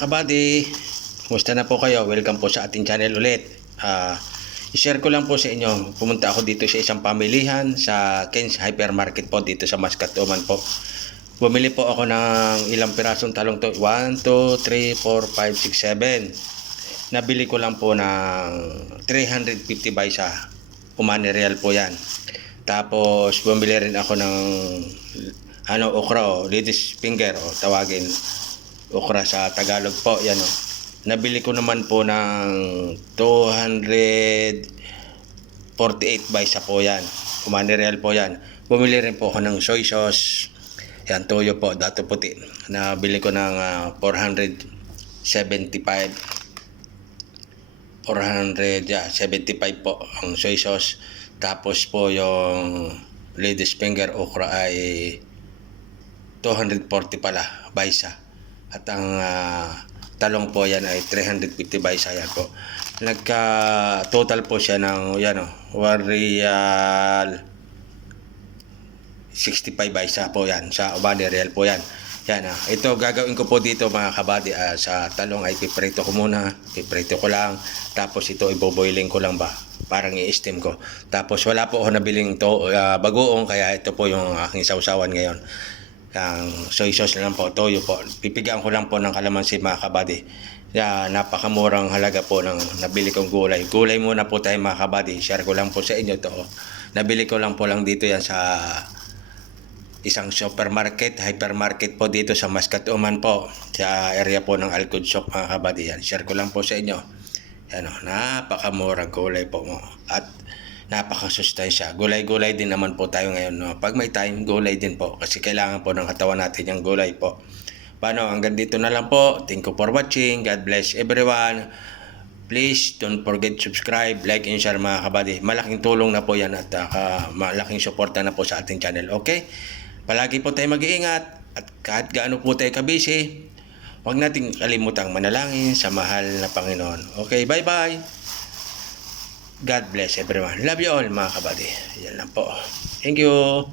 kabady, kumusta na po kayo? Welcome po sa ating channel ulit. I-share ko lang po sa inyo. Pumunta ako dito sa isang pamilihan sa Ken's Hypermarket po dito sa Mascatuman po. Bumili po ako ng ilang pirasong talong to. 1, 2, 3, 4, 5, 6, 7. Nabili ko lang po ng 350 by sa Umani Real po yan. Tapos bumili rin ako ng okra o lady's finger o tawagin okra sa Tagalog po, yan o. Nabili ko naman po ng 248 by sa po yan. Umani Real po yan. Bumili rin po ako ng soy sauce. Yan, toyo po, dato puti. Nabili ko ng 475 po ang soy sauce. Tapos po yung lady's finger okra ay 240 pala by sa. At ang talong po yan ay 350 by sa yan po. Nagka total po siya ng yan o, 1 real 65 by sa po yan. Sa Umani Real po yan. Yan ito gagawin ko po dito mga kabady. Sa talong ay piprito ko muna. Piprito ko lang. Tapos ito iboboiling ko lang ba. Parang i-steam ko. Tapos wala po ako nabiling bagoong. Kaya ito po yung aking sausawan ngayon. Ang soy sauce lang po, toyo po. Pipigaan ko lang po ng kalamansi mga kabady. Napakamurang halaga po ng nabili kong gulay. Gulay muna po tayo mga kabady. Share ko lang po sa inyo to. Nabili ko lang po lang dito yan sa isang supermarket, hypermarket po dito sa Mascatuman po. Sa area po ng Alcod Shop mga kabady. Yan. Share ko lang po sa inyo. Yan o, napakamurang gulay po mo. At napakasustansya. Gulay-gulay din naman po tayo ngayon. No? Pag may time, gulay din po. Kasi kailangan po ng katawan natin yung gulay po. Paano? Hanggang dito na lang po. Thank you for watching. God bless everyone. Please don't forget subscribe, like, and share mga kabady. Malaking tulong na po yan at malaking suporta na po sa ating channel. Okay? Palagi po tayo mag-iingat. At kahit gaano po tayo kabisi, huwag nating kalimutang manalangin sa mahal na Panginoon. Okay? Bye-bye! God bless everyone. Love you all mga kabady. Yan lang po. Thank you.